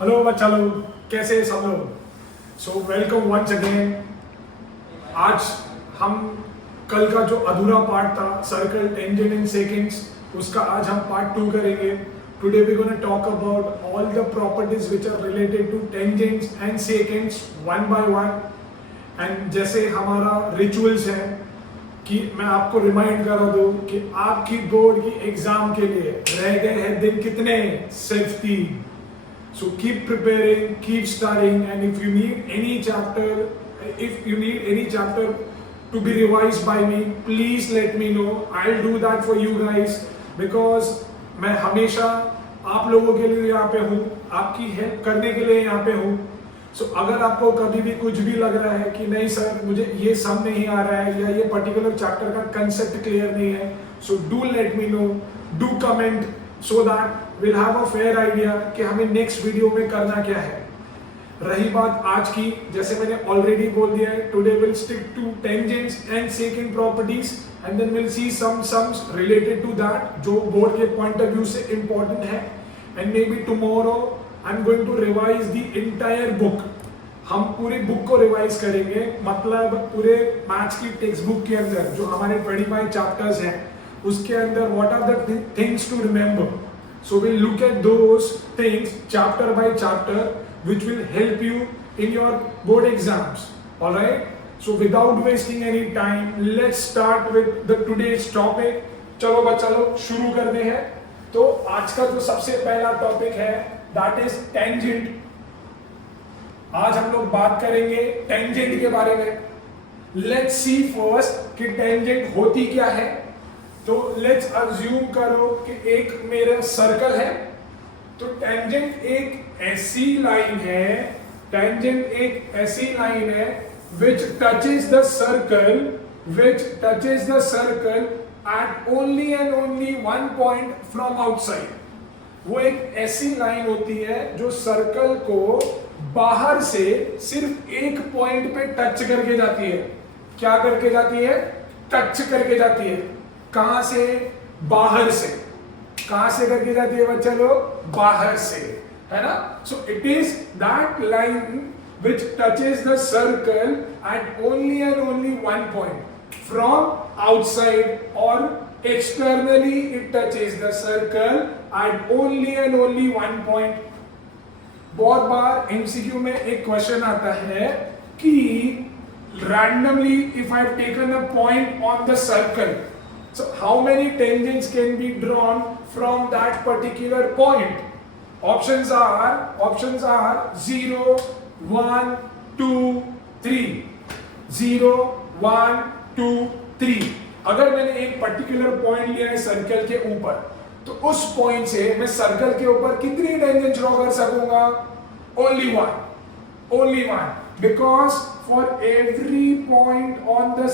Hello बच्चा लोग, कैसे हैं सब लोग। So welcome once again. आज हम कल का जो अधूरा पार्ट था सर्कल टेंजेंट इन सेकेंड्स, उसका आज हम पार्ट 2 करेंगे। Today we gonna talk about all the properties which are related to tangents and seconds one by one. And जैसे हमारा रिचुअल्स है कि मैं आपको रिमाइंड करा दूं कि आपकी बोर्ड की एग्जाम के लिए रह गए हैं दिन कितने, सिर्फ 3। So keep preparing, keep studying, and if you need any chapter to be revised by me, please let me know. I'll do that for you guys because मैं हमेशा आप लोगों के लिए यहाँ पे हूँ, आपकी हेल्प करने के लिए यहाँ पे हूँ। So अगर आपको कभी भी कुछ भी लग रहा है कि नहीं सर मुझे ये सब नहीं आ रहा है या ये पर्टिकुलर चैप्टर का कंसेप्ट क्लियर नहीं है, so do let me know, do comment so that we'll have a fair idea कि हमें नेक्स्ट वीडियो में करना क्या है। रही बात आज की, जैसे मैंने ऑलरेडी बोल दिया है, today will stick to tangents and second properties and then will see some sums related to that जो बोर्ड के पॉइंट ऑफ व्यू से इंपॉर्टेंट है। And maybe tomorrow I am going to revise the entire book. हम पूरी book को revise करेंगे, मतलब पूरे मैथ्स की टेक्स्ट बुक के अंदर जो हमारे 25 चैप्टर्स हैं उसके अंदर what are the things to remember. So we'll look at those things chapter by chapter which will help you in your board exams. Alright? So without wasting any time, let's start with the today's topic. चलो बच्चा लोग शुरू करते हैं। तो आज का जो सबसे पहला टॉपिक है that is tangent. आज हम लोग बात करेंगे टेंजेंट के बारे में। Let's see first कि टेंजेंट होती क्या है। तो लेट्स अज्यूम करो कि एक मेरा सर्कल है, तो टेंजेंट एक ऐसी लाइन है, टेंजेंट एक ऐसी लाइन है which touches the circle at only and only one point from outside। वो एक ऐसी लाइन होती है जो सर्कल को बाहर से सिर्फ एक पॉइंट पे टच करके जाती है। क्या करके जाती है? टच करके जाती है। कहां से? बाहर से। कहां से करके जाती है बच्चा लोग? बाहर से, है ना। So it is that line which touches the circle at only and only one point from outside, और externally it touches the circle at only and only one point. बहुत बार एमसीक्यू में एक क्वेश्चन आता है कि randomly if I have taken a point on the circle, so how many tangents can be drawn from that particular point? Options are 0, 1, 2, 3. 0, 1, 2, 3। अगर मैंने एक पर्टिकुलर पॉइंट लिया है सर्कल के ऊपर, तो उस पॉइंट से मैं सर्कल के ऊपर कितनी टेंजेंट ड्रॉ कर सकूंगा? Only one, because for every point on the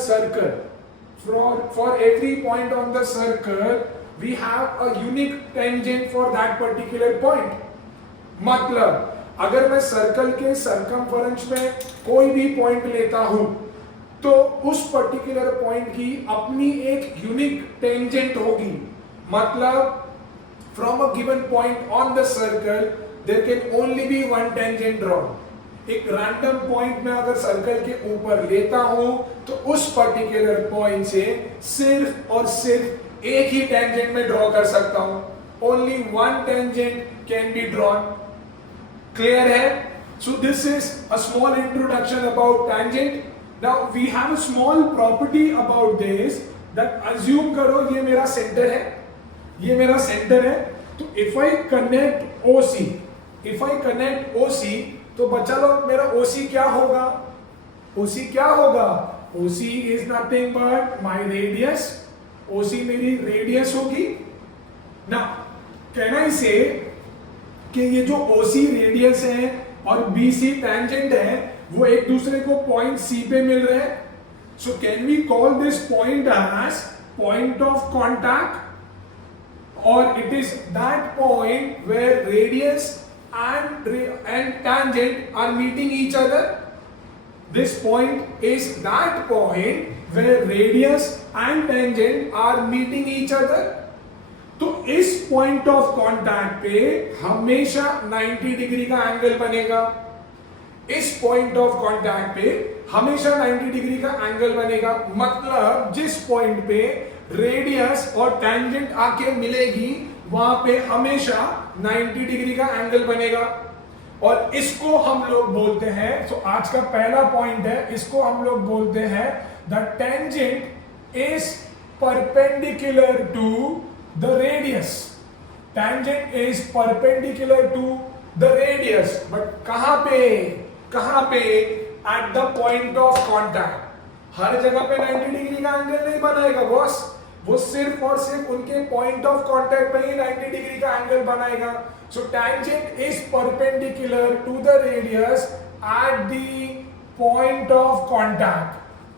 circle, we have a unique tangent for that particular point। मतलब अगर मैं सर्कल के सर्कमफरेंस में कोई भी पॉइंट लेता हूं, तो उस पर्टिकुलर पॉइंट की अपनी एक यूनिक टेंजेंट होगी। मतलब from a given point on the circle there can only be one tangent drawn. एक रैंडम पॉइंट में अगर सर्कल के ऊपर लेता हूं, तो उस पर्टिकुलर पॉइंट से सिर्फ और सिर्फ एक ही टेंजेंट में ड्रॉ कर सकता हूं। Only one tangent can be drawn. Clear है? So this is a small introduction about tangent. Now we have a small property about this, that assume करो ये मेरा सेंटर है, तो इफ आई कनेक्ट OC, तो बच्चा लोग मेरा OC क्या होगा? OC is nothing but my radius. OC मेरी रेडियस होगी ना। कैन आई से कि ये जो OC रेडियस है और BC टेंजेंट है वो एक दूसरे को पॉइंट C पे मिल रहे हैं। So can we call this point as point of contact, और it is that point where radius and tangent are meeting each other। This point is that point where radius and tangent are meeting each other। तो इस point of contact पे हमेशा 90 degree का angle बनेगा। इस point of contact पे हमेशा 90 degree का एंगल बनेगा। मतलब जिस पॉइंट पे रेडियस और टेंजेंट आके मिलेगी वहां पे हमेशा 90 डिग्री का एंगल बनेगा। और इसको हम लोग बोलते हैं, तो आज का पहला पॉइंट है, इसको हम लोग बोलते हैं the tangent is perpendicular to the radius. Tangent is perpendicular to the radius, but कहां पे at the point of contact. हर जगह पे 90 डिग्री का एंगल नहीं बनाएगा बॉस, वो सिर्फ और सिर्फ उनके पॉइंट ऑफ कांटेक्ट पे ही 90 डिग्री का एंगल बनाएगा। So tangent is perpendicular to the radius at the point of contact,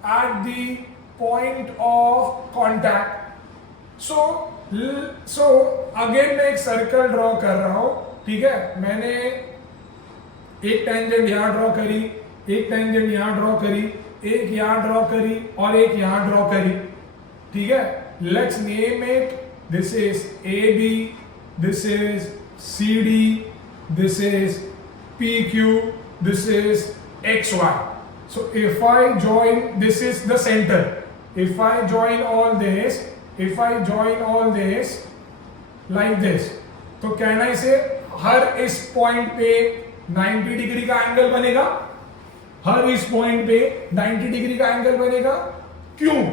at the point of contact. So again मैं एक सर्कल ड्रॉ कर रहा हूं, ठीक है। मैंने एक टेंजेंट यहां ड्रॉ करी, एक टेंजेंट यहां ड्रॉ करी, एक यहां ड्रॉ करी और एक यहां ड्रॉ करी, ठीक है। Let's name it. This is AB, this is CD, this is PQ, this is XY. So if I join, this is the center. If I join all this like this, तो can I say हर इस point पे 90 degree का angle बनेगा? हर इस point पे 90 degree का angle बनेगा। क्यों?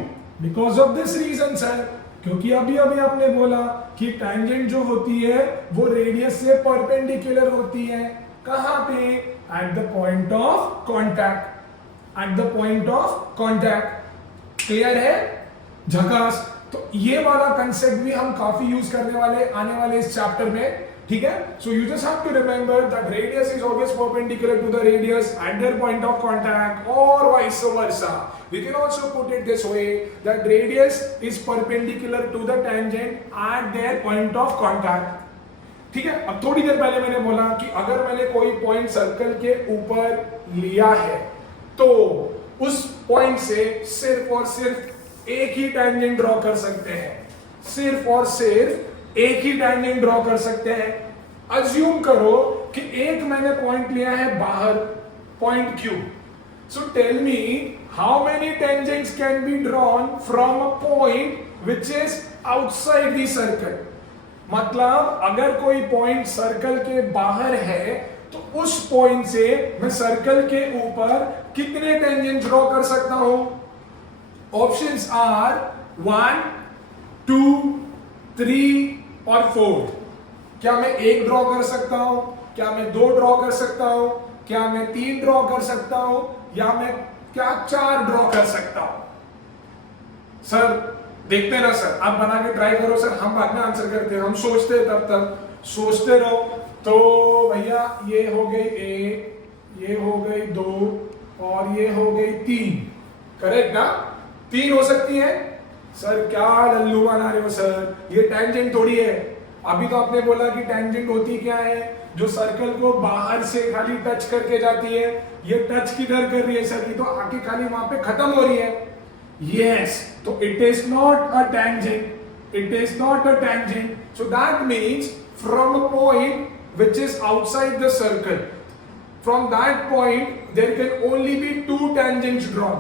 Because of this reason sir, क्योंकि अभी आपने बोला कि टेंजेंट जो होती है वो रेडियस से परपेंडिकुलर होती है। कहां पे? At the point of contact, at the point of contact. Clear है? झकास। तो ये वाला कंसेप्ट भी हम काफी यूज करने वाले आने वाले इस चैप्टर में, ठीक है। So you just have to remember that radius is always perpendicular to the radius at their point of contact, और vice versa. We can also put it this way that radius is perpendicular to the tangent at their point of contact. ठीक है। अब थोड़ी देर पहले मैंने बोला कि अगर मैंने कोई पॉइंट सर्कल के ऊपर लिया है तो उस पॉइंट से सिर्फ और सिर्फ एक ही टेंजेंट ड्रॉ कर सकते हैं, सिर्फ और सिर्फ एक ही टेंजेंट ड्रॉ कर सकते हैं। अज्यूम करो कि एक मैंने पॉइंट लिया है बाहर, point Q। So tell me how many tangents can be drawn from a point which is outside the circle। मतलब अगर कोई पॉइंट सर्कल के बाहर है तो उस पॉइंट से मैं सर्कल के ऊपर कितने टेंजेंट ड्रॉ कर सकता हूं? ऑप्शंस आर 1, 2, 3 और 4। क्या मैं एक ड्रॉ कर सकता हूं? क्या मैं 2 ड्रॉ कर सकता हूं? क्या मैं 3 ड्रॉ कर सकता हूं? या मैं क्या 4 ड्रॉ कर सकता हूं? सर देखते ना सर, आप बना के ट्राई करो सर, हम बाद में आंसर करते हैं, हम सोचते तब तक सोचते रहो। तो भैया ये हो गई 1, ये हो गई 2 और ये हो गई 3, करेक्ट ना? 3 हो सकती है। सर क्या लल्लू बना रहे हो सर, ये टेंजेंट थोड़ी है। अभी तो आपने बोला कि टेंजेंट होती क्या है? जो सर्कल को बाहर से खाली टच करके जाती है। ये टच किधर कर रही है सर? ये तो आके खाली वहां पे खत्म हो रही है। यस, तो it is not a tangent, it is not a tangent. So that means from a point which is outside the circle, from that point there can only be 2 tangents drawn.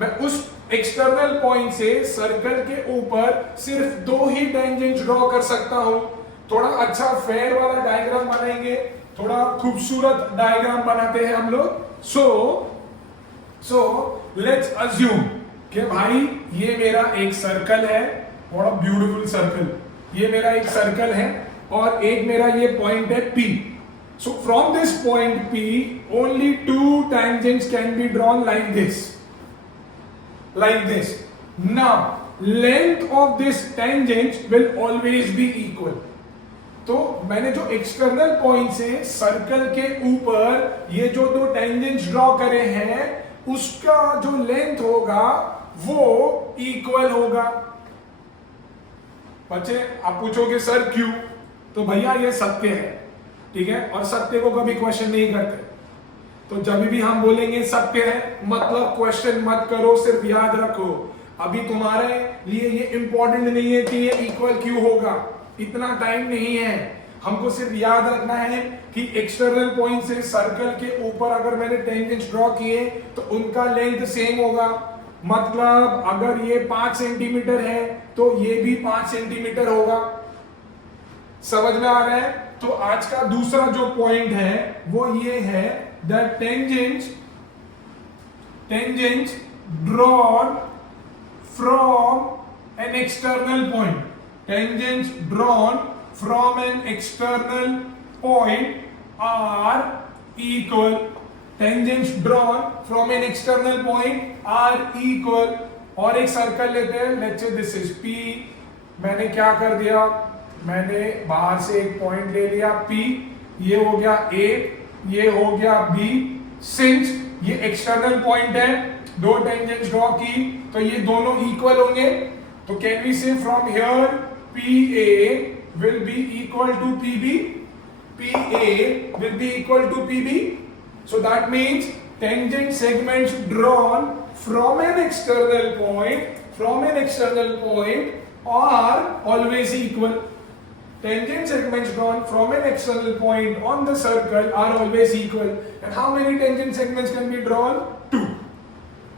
मैं उस external point से circle के ऊपर सिर्फ 2 ही tangents draw कर सकता हूं। थोड़ा अच्छा फेयर वाला डायग्राम बनाएंगे, थोड़ा खूबसूरत डायग्राम बनाते हैं हम लोग। सो लेट्स अज्यूम कि भाई ये मेरा एक सर्कल है, बड़ा ब्यूटीफुल सर्कल, ये मेरा एक सर्कल है और एक मेरा ये पॉइंट है P। So from this point P only 2 tangents can be drawn like this, like this. Now length of this tangent will always be equal। तो मैंने जो एक्सटर्नल पॉइंट से सर्कल के ऊपर ये जो 2 टेंजेंट्स ड्रॉ करे हैं उसका जो लेंथ होगा वो इक्वल होगा। बच्चे आप पूछोगे सर क्यों? तो भैया ये सत्य है, ठीक है, और सत्य को कभी क्वेश्चन नहीं करते। तो जब भी हम बोलेंगे सत्य है मतलब क्वेश्चन मत करो, सिर्फ याद रखो अभी तुम्हारे लिए ये इंपॉर्टेंट नहीं है कि ये इक्वल क्यों होगा। इतना टाइम नहीं है, हमको सिर्फ याद रखना है कि एक्सटर्नल पॉइंट से सर्कल के ऊपर अगर मैंने टेंजेंट्स ड्रॉ किए तो उनका लेंथ सेम होगा। मतलब अगर ये 5 सेंटीमीटर है तो ये भी 5 सेंटीमीटर होगा। समझ में आ रहा है? तो आज का दूसरा जो पॉइंट है वो ये है, the tangents drawn from an external point, tangents drawn from an external point are equal. Tangents drawn from an external point are equal. और एक सर्कल लेते हैं, let's say this is P. मैंने क्या कर दिया, मैंने बाहर से एक पॉइंट ले लिया P, ये हो गया A, ये हो गया B. Since ये एक्सटर्नल पॉइंट है, दो टेंजेंट्स ड्रॉ की तो ये दोनों इक्वल होंगे, तो कैन वी से from here PA will be equal to PB, PA will be equal to PB. So that means tangent segments drawn from an external point are always equal. Tangent segments drawn from an external point on the circle are always equal. And how many tangent segments can be drawn?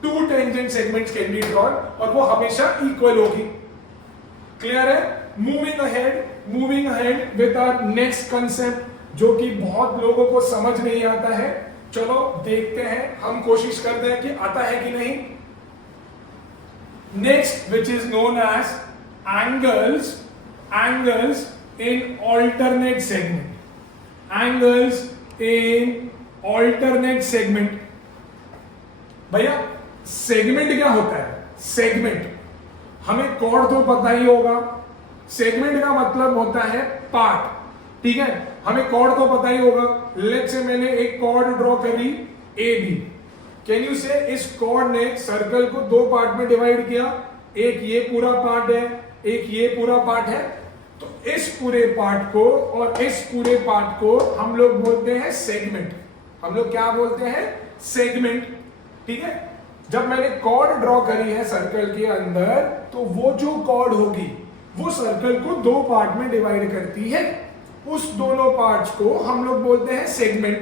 Two tangent segments can be drawn और वो हमेशा equal होगी। Clear है? Moving ahead with our next concept, जो कि बहुत लोगों को समझ नहीं आता है। चलो देखते हैं, हम कोशिश करते हैं कि आता है कि नहीं। Next, which is known as angles in alternate segment. Angles in alternate segment. भैया सेगमेंट क्या होता है? सेगमेंट हमें कॉर्ड तो पता ही होगा। सेगमेंट का मतलब होता है पार्ट, ठीक है, हमें कॉर्ड तो पता ही होगा। लेट्स से मैंने एक कॉर्ड ड्रॉ करी ए बी, कैन यू से इस कॉर्ड ने सर्कल को दो पार्ट में डिवाइड किया, एक ये पूरा पार्ट है, एक ये पूरा पार्ट है। तो इस पूरे पार्ट को और इस पूरे पार्ट को हम लोग बोलते हैं सेगमेंट। हम लोग क्या बोलते हैं? सेगमेंट, ठीक है। जब मैंने कॉर्ड ड्रॉ करी है सर्कल के अंदर, तो वो जो कॉर्ड होगी वो सर्कल को दो पार्ट में डिवाइड करती है, उस दोनों पार्ट्स को हम लोग बोलते हैं सेगमेंट।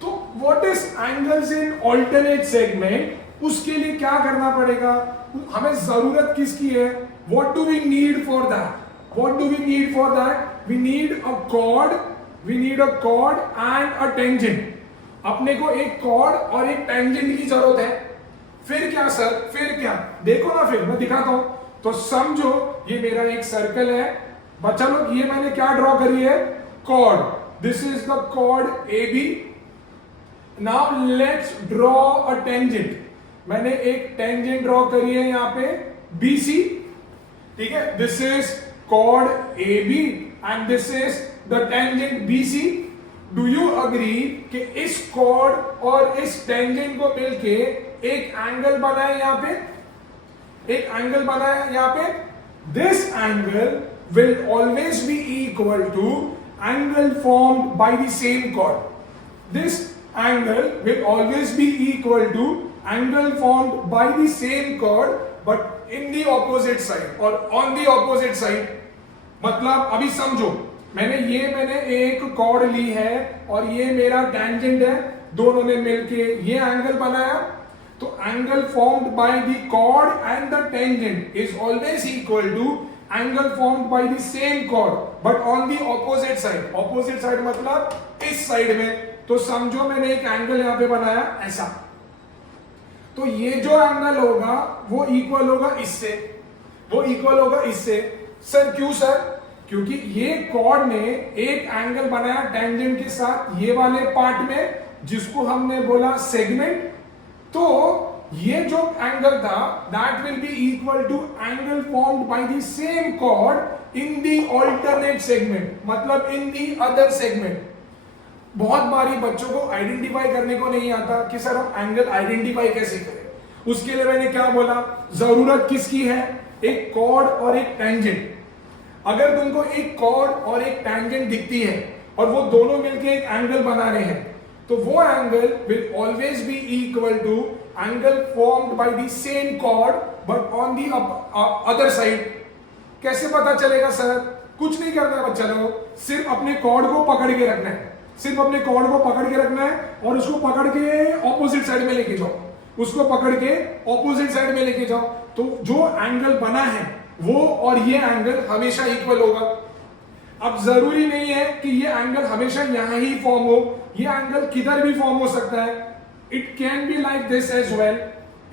तो what is angles in alternate segment, उसके लिए क्या करना पड़ेगा, हमें जरूरत किसकी है? What do we need for that? We need a chord and a tangent. अपने को एक कॉर्ड और एक टेंजेंट की जरूरत है। फिर क्या सर? फिर क्या? देखो ना, फिर मैं दिखाता हूं। तो समझो ये मेरा एक सर्कल है बच्चा लोग, ये मैंने क्या ड्रॉ करी है? Chord. This is the chord A B. Now let's draw a tangent. मैंने एक टेंजेंट ड्रॉ करी है यहाँ पे बी सी, ठीक है। This is chord A B and this is the tangent B C. Do you agree कि इस कॉर्ड और इस टेंजेंट को मिलके एक एंगल बना है यहाँ पे, एक एंगल बना है यहाँ पे। This angle will always be equal to angle formed by the same chord. This angle will always be equal to angle formed by the same chord, but in the opposite side or on the opposite side. मतलब अभी समझो, मैंने एक cord ली है और ये मेरा tangent है, दोनों ने मिलके ये एंगल बनाया। तो angle formed by the chord and the tangent is always equal to angle formed by the same chord but on the opposite side. Opposite side मतलब इस साइड में। तो समझो मैंने एक एंगल यहां पे बनाया ऐसा, तो ये जो एंगल होगा वो इक्वल होगा इससे, वो इक्वल होगा इससे। सर क्यों सर? क्योंकि ये कॉर्ड ने एक एंगल बनाया टेंजेंट के साथ ये वाले पार्ट में, जिसको हमने बोला सेगमेंट। तो ये जो एंगल था that will be equal to angle formed by the same chord in the alternate segment, मतलब इन द अदर सेगमेंट। बहुत बारी बच्चों को आइडेंटिफाई करने को नहीं आता कि सर हम एंगल आइडेंटिफाई कैसे करें। उसके लिए मैंने क्या बोला, जरूरत किसकी है? एक कॉर्ड और एक टेंजेंट। अगर तुमको एक कॉर्ड और एक टेंजेंट दिखती है और वो दोनों मिलकर एक एंगल बना रहे हैं, तो वो angle will always be equal to angle formed by the same chord but on the other side. कैसे पता चलेगा सर? कुछ नहीं करना है बच्चा लोग, सिर्फ अपने कॉर्ड को पकड़ के रखना है, सिर्फ अपने कॉर्ड को पकड़ के रखना है और उसको पकड़ के ऑपोजिट साइड में लेके जाओ, उसको पकड़ के ऑपोजिट साइड में लेके जाओ। तो जो एंगल बना है वो और ये एंगल हमेशा इक्वल होगा। अब जरूरी नहीं है कि ये एंगल हमेशा यहां ही फॉर्म हो, ये एंगल किधर भी फॉर्म हो सकता है। It can be like this as well,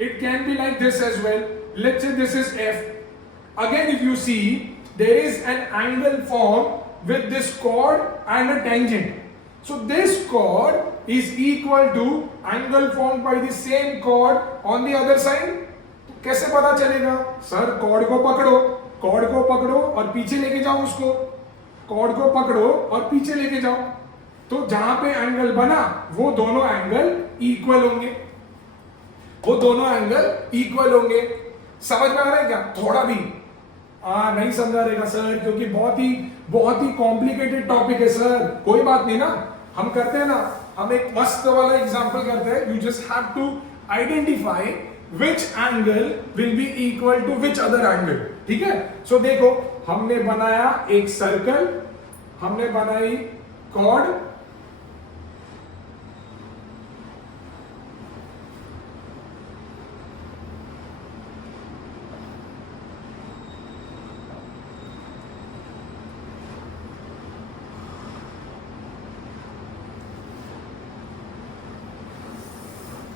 it can be like this as well. Let's say this is F. Again if you see there is an angle form with this chord and a tangent, so this chord is equal to angle formed by the same chord on the other side। तो कैसे पता चलेगा? Sir cord को पकड़ो, chord को पकड़ो और पीछे लेके जाओ, उसको कॉर्ड को पकड़ो और पीछे लेके जाओ, तो जहां पे एंगल बना वो दोनों एंगल इक्वल होंगे, वो दोनों एंगल इक्वल होंगे। समझ में आ रहा है क्या? थोड़ा भी नहीं समझा रहेगा सर, क्योंकि बहुत ही कॉम्प्लिकेटेड टॉपिक है सर। कोई बात नहीं ना, हम करते हैं ना, हम एक मस्त वाला एग्जांपल करते हैं। You just have to identify which angle will be equal to which other angle. ठीक है? सो देखो, हमने बनाया एक सर्कल, हमने बनाई cord,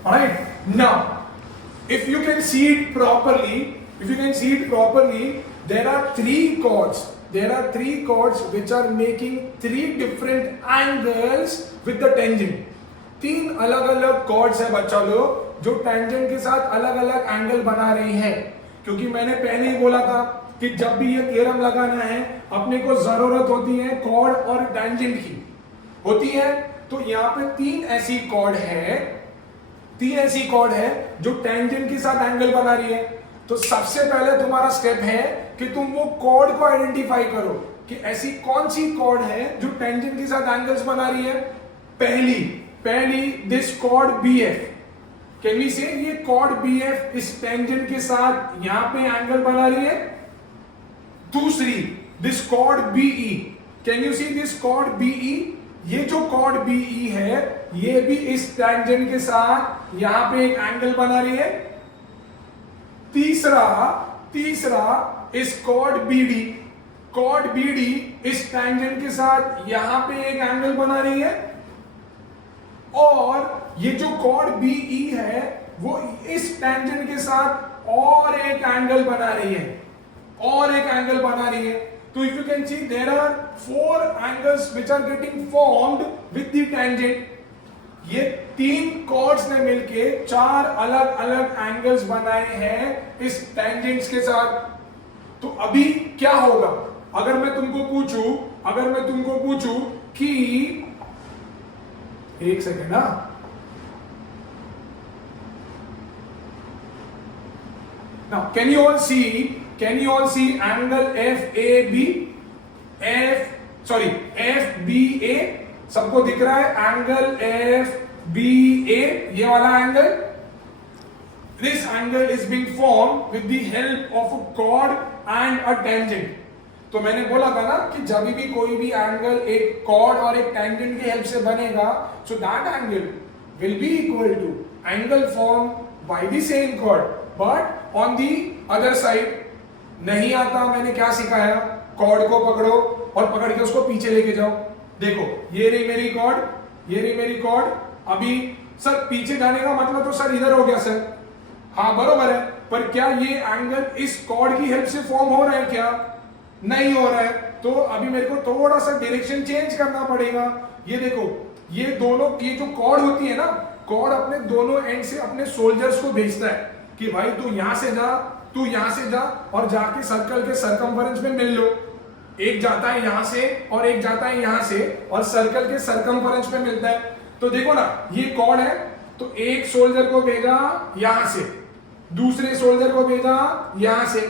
alright, now if you can see it properly, there are three chords which are making three different angles with the tangent। तीन अलग अलग कॉर्ड्स है बच्चा लोग जो टेंजेंट के साथ अलग अलग एंगल बना रही हैं। क्योंकि मैंने पहले ही बोला था कि जब भी ये थ्योरम लगाना है अपने को जरूरत होती है कॉर्ड और टेंजेंट की होती है। तो यहाँ पे तीन ऐसी कॉर्ड है जो टेंजेंट के साथ एंगल बना रही है। तो सबसे पहले तुम्हारा स्टेप है कि तुम वो कॉर्ड को आइडेंटिफाई करो कि ऐसी कौन सी कॉर्ड है जो टेंजेंट के साथ एंगल्स बना रही है। पहली this chord BF, can we say ये कॉर्ड BF इस टेंजेंट के साथ यहां पे एंगल बना रही है। दूसरी this cord BE, can you see this cord BE, ये जो कॉर्ड BE है ये भी इस टेंजेंट के साथ यहां पे एक एंगल बना रही है। तीसरा इस कॉर्ड BD इस टेंजेंट के साथ यहां पे एक एंगल बना रही है। और ये जो कॉर्ड BE है वो इस टेंजेंट के साथ और एक एंगल बना रही है, तो if you can see there are four angles which are getting formed with the tangent। ये तीन कॉर्ड्स ने मिलके चार अलग अलग एंगल्स बनाए हैं इस टेंजेंट्स के साथ। तो अभी क्या होगा अगर मैं तुमको पूछूं कि एक सेकेंड ना, now can you all see angle FBA? सबको दिख रहा है एंगल FBA, ये वाला angle. This angle is being formed with the help of a chord and a tangent। तो मैंने बोला था ना कि जब भी कोई भी एंगल एक कॉर्ड और एक टेंजेंट की हेल्प से बनेगा, so that angle will be equal to angle formed by the same chord but on the other side। नहीं आता, मैंने क्या सिखाया? कॉर्ड को पकड़ो और पकड़ के उसको पीछे लेके जाओ। देखो ये रही मेरी कॉर्ड, अभी सर पीछे जाने का मतलब तो सर इधर हो गया सर। हाँ बरोबर है, पर क्या ये एंगल इस कॉर्ड की हेल्प से फॉर्म हो रहा है? क्या नहीं हो रहा है। तो अभी मेरे को थोड़ा सा डायरेक्शन चेंज करना पड़ेगा। ये देखो ये जो कॉर्ड होती है ना, कॉर्ड अपने दोनों एंड से अपने सोल्जर्स को भेजता है कि भाई तू यहां से जा और जाके सर्कल के सरकमफेरेंस में मिल लो। एक जाता है यहां से और एक जाता है यहां से और सर्कल के सरकमफेरेंस पे मिलता है। तो देखो ना ये कॉर्ड है, तो एक सोल्जर को भेजा यहां से, दूसरे सोल्जर को भेजा यहां से,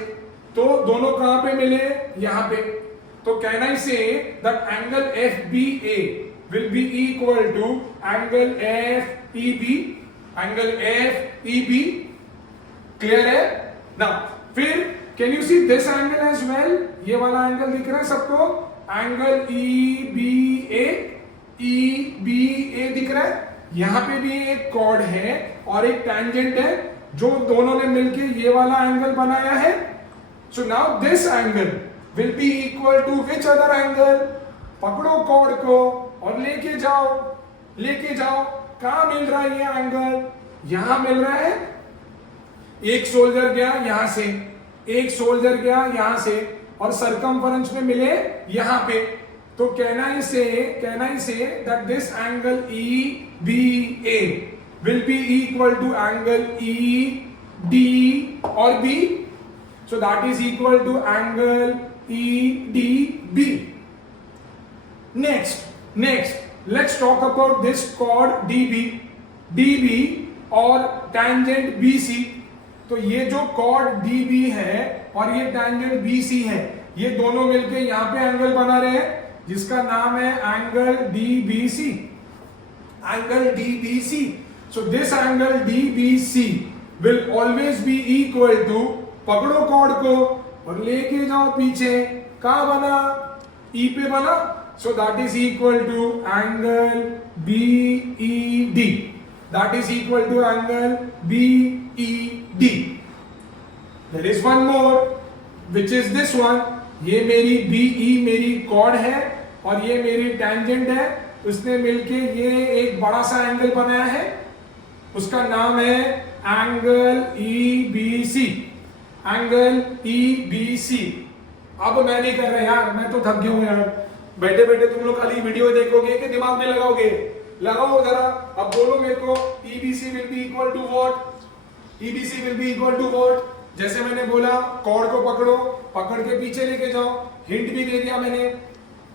तो दोनों कहां पे मिले? यहां पे। तो can I say that angle FBA will be equal to angle FEB। Clear है ना? फिर can you see this angle as well? ये वाला एंगल दिख रहा है सबको? एंगल EBA दिख रहा है। यहां पे भी एक कॉर्ड है और एक टैंजेंट है, जो दोनों ने मिलकर ये वाला एंगल बनाया है। So now this angle will be equal to which other angle? पकड़ो कॉर्ड को और लेके जाओ। कहां मिल रहा है ये एंगल? यहां मिल रहा है। एक सोल्जर गया यहां से, एक सोल्जर गया यहां से, और सरकमफरेंस में मिले यहां पे। तो कहना ही से that this angle EBA will be equal to angle ED or B. So that is equal to angle EDB. Next, let's talk about this chord DB और tangent BC. तो ये जो chord DB है और ये tangent BC है, ये दोनों मिलके यहां पे एंगल बना रहे हैं, जिसका नाम है angle DBC. So this angle DBC will always be equal to, पकड़ो कॉर्ड को और लेके जाओ पीछे, कहां बना? E पे बना. So that is equal to angle BED. That is equal to angle BED. There is one more, which is this one. ये मेरी BE मेरी कॉर्ड है और ये मेरी टैंजेंट है, उसने मिलके ये एक बड़ा सा एंगल बनाया है, उसका नाम है एंगल EBC. अब मैं नहीं कर रहा यार, मैं तो थक गया हूं यार। बैठे तुम लोग खाली वीडियो देखोगे कि दिमाग में लगाओगे? लगाओ जरा। अब बोलो मेरे को, EBC will be equal to what? EBC will be equal to what? जैसे मैंने बोला, कॉर्ड को पकड़ के पीछे लेके जाओ, हिंट भी दे दिया मैंने।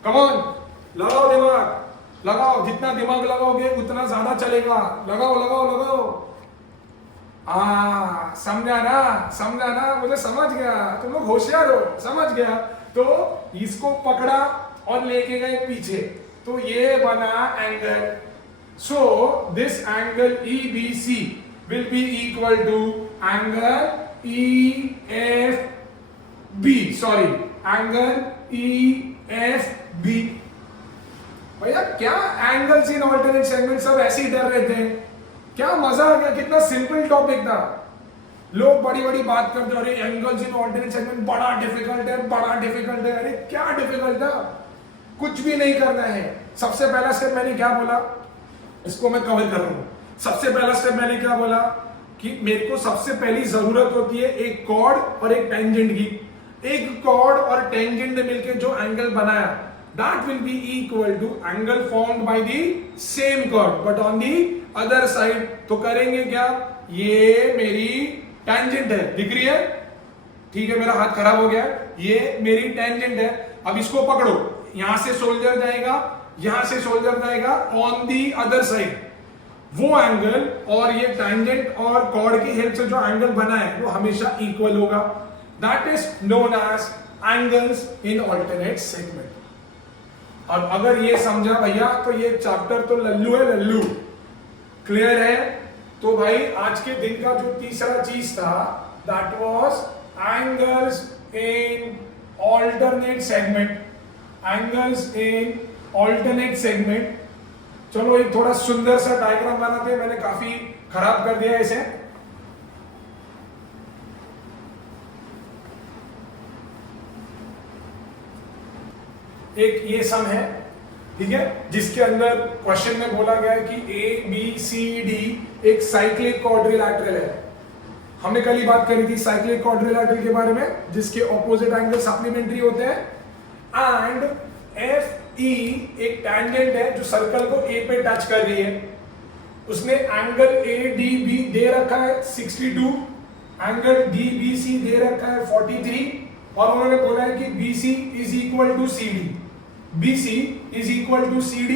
कम ऑन, लगाओ दिमाग, लगाओ, जितना दिमाग लगाओगे उतना ज्यादा चलेगा। लगाओ। समझा ना, मुझे समझ गया, तुम लोग होशियार हो, समझ गया। तो इसको पकड़ा और लेके गए पीछे, तो ये बना angle. So this angle EBC will be equal to angle EFB. भैया क्या एंगल्स इन ऑल्टरनेट सेगमेंट, सब ऐसे ही डर रहे थे। क्या मजा आ गया, कितना सिंपल टॉपिक था। लोग बड़ी बात करते, अरे एंगल्स इन ऑल्टरनेट सेगमेंट बड़ा डिफिकल्ट है। अरे क्या डिफिकल्ट था? कुछ भी नहीं करना है। सबसे पहला स्टेप मैंने क्या बोला, इसको मैं कवर कर रहा हूं। सबसे पहला स्टेप मैंने क्या बोला कि मेरे को सबसे पहली जरूरत होती है एक कॉर्ड और एक टेंजेंट की। एक कॉर्ड और टेंजेंट ने मिलकर जो एंगल बनाया, that will be equal to angle formed by the same chord but on the other side. तो करेंगे क्या? ये मेरी टेंजेंट है, दिख रही है? ठीक है, मेरा हाथ खराब हो गया। ये मेरी टेंजेंट है। अब इसको पकड़ो, यहां से सोल्जर जाएगा ऑन दी अदर साइड। वो एंगल और ये टैंजेंट और कॉर्ड की हेल्प से जो एंगल बना है वो हमेशा इक्वल होगा। That is known as angles in alternate segment. और अगर ये समझा भैया तो ये चैप्टर तो लल्लू। क्लियर है? तो भाई आज के दिन का जो तीसरा चीज था, that was angles in alternate segment. चलो एक थोड़ा सुंदर सा डायग्राम बनाते हैं, मैंने काफी खराब कर दिया इसे। एक ये सम है, ठीक है, जिसके अंदर क्वेश्चन में बोला गया है कि ABCD एक साइक्लिक क्वाड्रिलैटरल है। हमने कल ही बात करी थी साइक्लिक क्वाड्रिलैटरल के बारे में, जिसके ऑपोजिट एंगल सप्लीमेंट्री होते हैं। एंड FE एक टैंजेंट है जो सर्कल को A पे टच कर रही है। उसने एंगल ADB दे रखा है 62, एंगल DBC दे रखा है 43, और उन्होंने बोला है कि BC is equal to CD,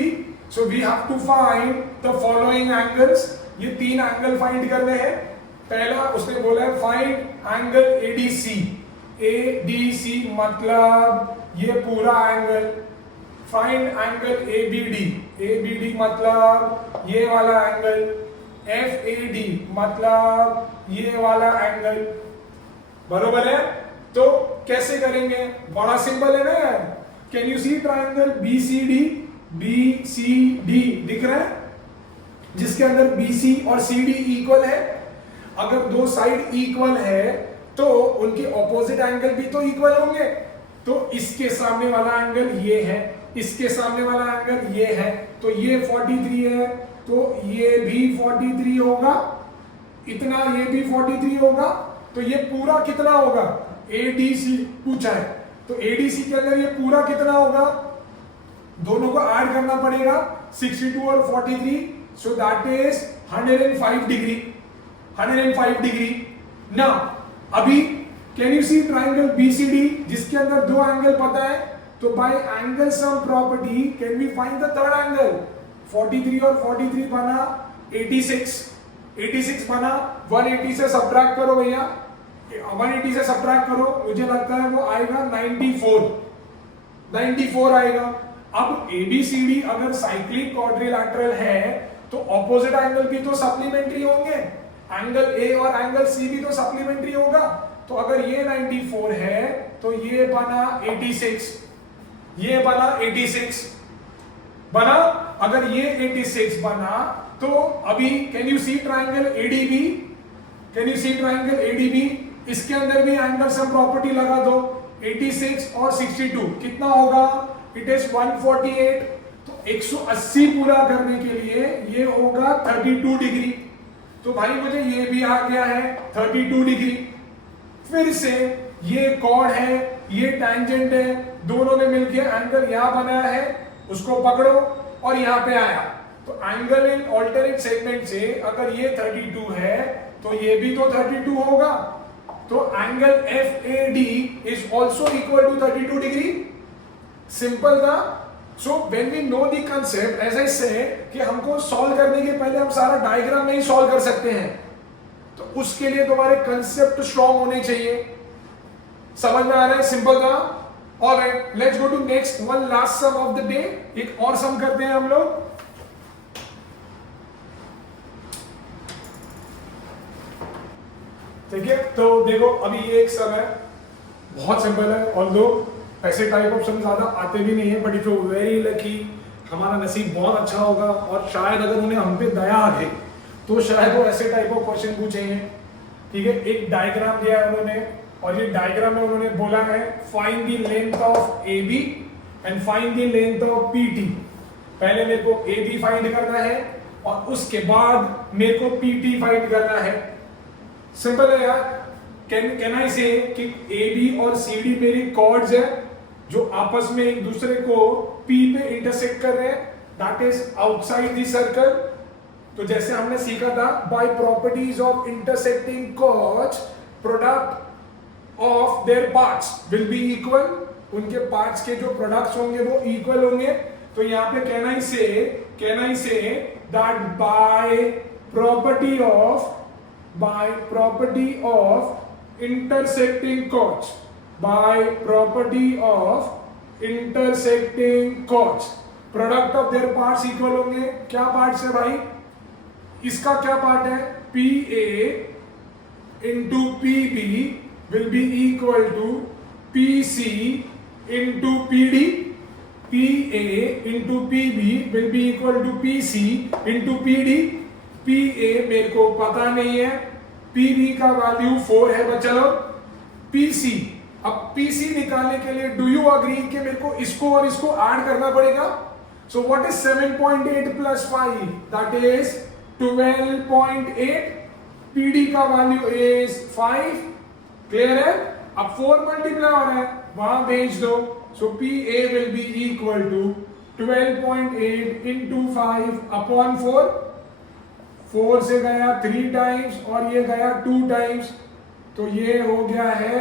so we have to find the following angles। ये तीन एंगल फाइंड करने हैं। पहला उसने बोला है फाइंड एंगल ADC मतलब ये पूरा एंगल। फाइंड एंगल ABD मतलब ये वाला एंगल। FAD मतलब ये वाला एंगल। बरोबर है? तो कैसे करेंगे, बड़ा सिंपल है ना यार। Can you see triangle BCD, BCD दिख रहा है, जिसके अंदर BC और CD इक्वल है। अगर दो साइड इक्वल है तो उनके ऑपोजिट एंगल भी तो इक्वल होंगे। तो इसके सामने वाला एंगल ये है, इसके सामने वाला एंगल ये है, तो ये 43 है, तो ये भी 43 होगा, इतना ये भी 43 होगा। तो ये पूरा कितना होगा, ADC पूछा है, तो ADC के अंदर ये पूरा कितना होगा, दोनों को ऐड करना पड़ेगा 62 और 43, so that is 105 degree, 105 degree ना। अभी can you see triangle BCD जिसके अंदर दो एंगल पता है, तो by angle sum property can we find the third angle. 43 और 43 बना 86, 86 बना, 180 से सब्ट्रैक्ट करो भैया, 180 से सब्ट्रैक्ट करो, मुझे लगता है वो आएगा 94, 94 आएगा। अब ABCD अगर साइक्लिक क्वाड्रिलैटरल है तो ऑपोजिट एंगल भी तो सप्लीमेंट्री होंगे, एंगल A और एंगल C भी तो सप्लीमेंट्री होगा। तो अगर ये 94 है तो ये बना 86, ये बना 86 बना। अगर ये 86 बना तो अभी can you see triangle ADB, can you see triangle ADB, इसके अंदर भी एंगल सम प्रॉपर्टी लगा दो, 86 और 62 कितना होगा, इट इज 148। तो 180 पूरा करने के लिए ये होगा 32 डिग्री। तो भाई मुझे ये भी आ गया है 32 डिग्री। फिर से ये कॉर्ड है, ये टैंजेंट है, दोनों ने मिलकर एंगल यहां बनाया है, उसको पकड़ो और यहां पे आया। तो एंगल इन ऑल्टरनेट सेगमेंट से अगर ये 32 है तो ये भी तो 32 होगा। तो angle FAD is also equal to 32 degree. Simple था। So when we know the concept, as I say कि हमको सॉल्व करने के पहले हम सारा डायग्राम में ही सॉल्व कर सकते हैं, तो उसके लिए तुम्हारे कंसेप्ट स्ट्रॉन्ग होने चाहिए। समझ में आ रहा है, सिंपल था। Alright, let's go to next one, last sum of the day. एक और सम करते हैं हम लोग। ठीक है, तो देखो अभी ये एक सम है, बहुत सिंपल है, ऑल्दो ऐसे टाइप ऑफ सम ज्यादा आते भी नहीं है, but if you very lucky, हमारा नसीब बहुत अच्छा होगा और शायद अगर उन्हें हम पे दया आ गई तो शायद वो ऐसे टाइप ऑफ क्वेश्चन पूछेंगे। ठीक है, एक डायग्राम दिया है उन्होंने और ये डायग्राम में उन्होंने बोला है find the length of AB and find the length of PT। पहले मेरे को AB फाइंड करना है और उसके बाद मेरे को PT फाइंड करना है। सिंपल है यार। कैन आई से कि AB और CD मेरी कॉर्ड्स है जो आपस में एक दूसरे को P पे इंटरसेक्ट कर रहे हैं, that is outside the circle. तो जैसे हमने सीखा था, by properties of intersecting chords product of their parts will be equal. उनके पार्ट्स के जो प्रोडक्ट्स होंगे वो इक्वल होंगे। तो यहाँ पे can I say that by property of intersecting chords, by property of intersecting chords product of their parts equal होंगे। क्या पार्ट्स है भाई, इसका क्या पार्ट है, PA into PB will be equal to PC into PD। PA into PB will be equal to PC into PD। PA मेरे को पता नहीं है, PB का वैल्यू 4 है बच्चों। PC, अब PC निकालने के लिए डू यू अग्री कि मेरे को इसको और इसको ऐड करना पड़ेगा। So what is 7.8 plus 5, that is 12.8। PD का वैल्यू इज 5। क्लियर है। अब 4 मल्टीप्लाई हो रहा है, वहां भेज दो। So PA will be equal to 12.8 into 5 upon 4। 4 से गया 3 टाइम्स और ये गया 2 टाइम्स, तो ये हो गया है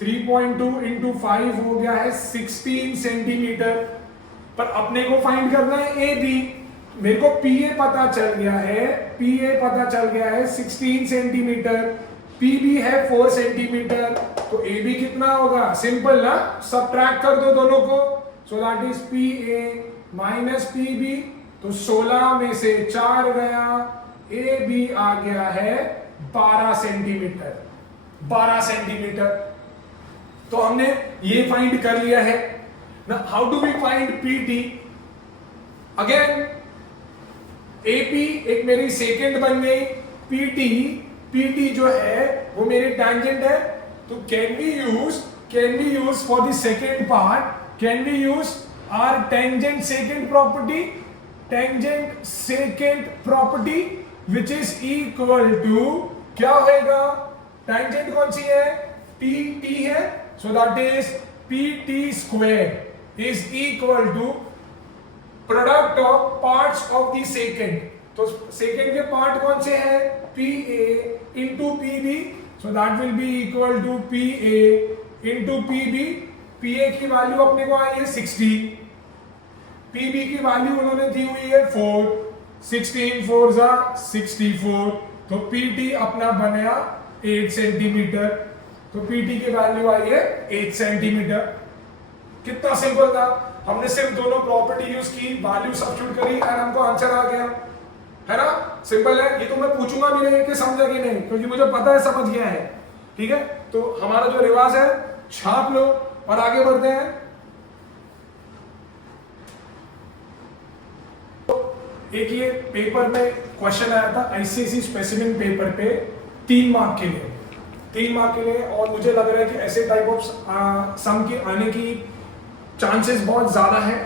3.2 इंटू 5 हो गया है 16 सेंटीमीटर। पर अपने को फाइंड करना है AB। मेरे को PA पता चल गया है 16 सेंटीमीटर, PB है 4 सेंटीमीटर, तो AB कितना होगा, सिंपल ना, सबट्रैक्ट कर दो दोनों को। सो that is PA minus PB। तो 16 में से 4 गया, AB आ गया है 12 सेंटीमीटर। 12 सेंटीमीटर। तो हमने ये फाइंड कर लिया है ना। How do we find PT? Again AP एक मेरी सेकेंड बन गई, PT जो है वो मेरी टैंजेंट है। तो can we use for the secant part, can we use our tangent secant property which is equal to, क्या होगा, टेंजेंट कौन सी है, PT है, so that is PT square is equal to product of parts of the secant. तो secant के part कौन से हैं, PA into PB, so that will be equal to PA into PB। PA की वैल्यू अपने को आई है 60, PB की वैल्यू उन्होंने दी हुई है 4, 16 4 जा 64, तो PT अपना बनेगा 8 सेंटीमीटर। तो PT की वैल्यू आई है 8 सेंटीमीटर। कितना सिंपल था, हमने सिर्फ दोनों प्रॉपर्टी यूज की, वैल्यू सब्स्टिट्यूट करी और हमको आंसर आ गया, है ना। सिंपल है। ये तो मैं पूछूंगा भी नहीं कि समझा कि नहीं, क्योंकि मुझे पता है समझ गया है। ठीक है, तो हमारा जो रिवाज है छाप लो और आगे बढ़ते हैं। एक ये पेपर में क्वेश्चन आया था आईसीएसई स्पेसिमेन पेपर पे 3 मार्क के लिए, और मुझे लग रहा है कि ऐसे टाइप ऑफ सम के आने की चांसेस बहुत ज्यादा है।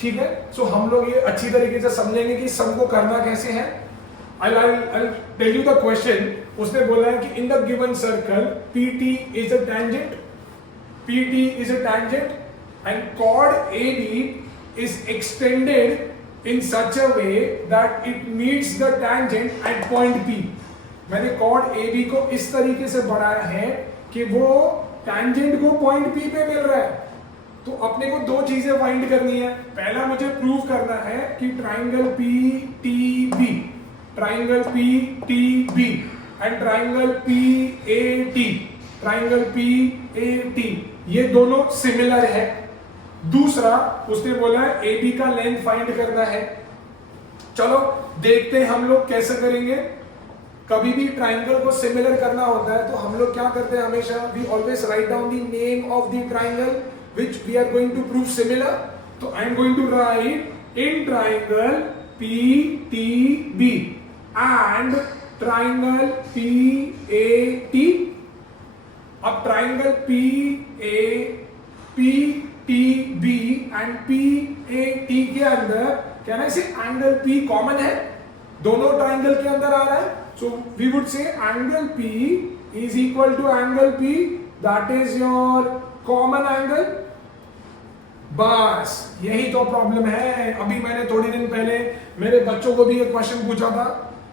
ठीक है, सो हम लोग ये अच्छी तरीके से समझेंगे कि सम को करना कैसे है। I'll tell you the question. उसने बोला है कि in the given circle PT is a tangent and chord AB is extended in such a way that it meets the tangent at point P. मैंने chord AB को इस तरीके से बढ़ाया है कि वो tangent को point P पे मिल रहा है। तो अपने को दो चीजें फाइंड करनी है। पहला मुझे प्रूव करना है कि triangle PTB and triangle PAT ये दोनों सिमिलर है। दूसरा उसने बोला है AB का लेंथ फाइंड करना है। चलो देखते हैं हम लोग कैसे करेंगे। कभी भी ट्राइंगल को सिमिलर करना होता है तो हम लोग क्या करते हैं, हमेशा we always write down the name of the triangle which we are going to prove similar. So I am going to write in triangle PTB and triangle PAT. अब triangle PTB and PAT के अंदर can I say angle P common है, दोनों triangle के अंदर आ रहा है। So we would say angle P is equal to angle P, that is your common angle। बस यही तो प्रॉब्लम है। अभी मैंने थोड़ी दिन पहले मेरे बच्चों को भी एक क्वेश्चन पूछा था,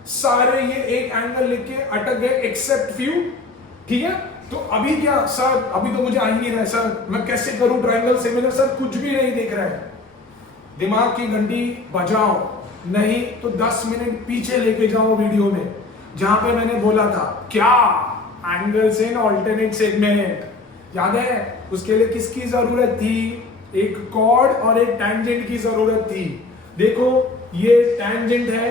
सारे ये एक एंगल लिख के अटक गए एक्सेप्ट फ्यू। ठीक है, तो अभी क्या सर, अभी तो मुझे आ ही नहीं रहा है सर, मैं कैसे करूं ट्रायंगल सिमिलर, सर कुछ भी नहीं दिख रहा है। दिमाग की घंटी बजाओ, नहीं तो 10 मिनट पीछे लेके जाओ वीडियो में, जहां पे मैंने बोला था क्या एंगल्स इन ऑल्टरनेट सेगमेंट, याद है। उसके लिए किसकी जरूरत थी, एक कॉर्ड और एक टैंजेंट की जरूरत थी। देखो ये टैंजेंट है,